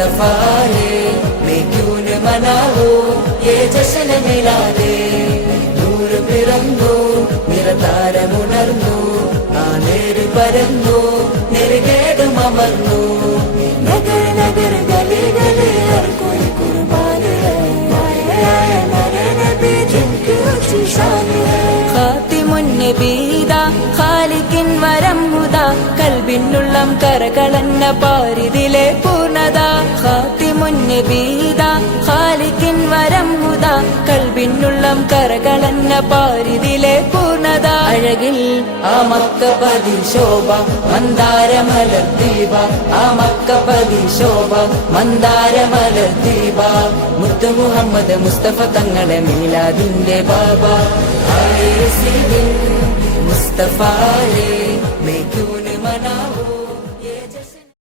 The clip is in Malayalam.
मुस्तफा है, मैं क्यों न मनाऊं ये जश्न मिलादे. നൂറ് പിറന്നു നിറതാരമുണർന്നു, ആ നേര് പരന്നു നെറുകേടും അമർന്നു. നഗർ നഗർ ഗലി ഗലി ഹർ കോയി കുർബാൻ ഹൈ, ആയ നബി നബി ജിൻകി ഊंची शान है. ഖാതിമുൻ നബീദ ഖാലിഖിൻ വരം ഹുദ, കൽബിനുള്ളം കരകളന്ന പാരിതിലെ പൂർണ്ണത. ഖാതിമുൻ നബീദ ഖാലിഖിൻ വരം ഹുദ, കൽബിനുള്ളം കരകളന്ന പാരിതിലെ പൂർണ്ണത. അഴകിൽ ആ മക്കപതി ശോഭ മന്ദാരമലർ ദീപ, ആ മക്കപതി ശോഭ മന്ദാരമലർ മുത്തു മുഹമ്മദ് മുസ്തഫ തങ്ങളെ മീലാദിന്റെ ബാബ. മുസ്തഫ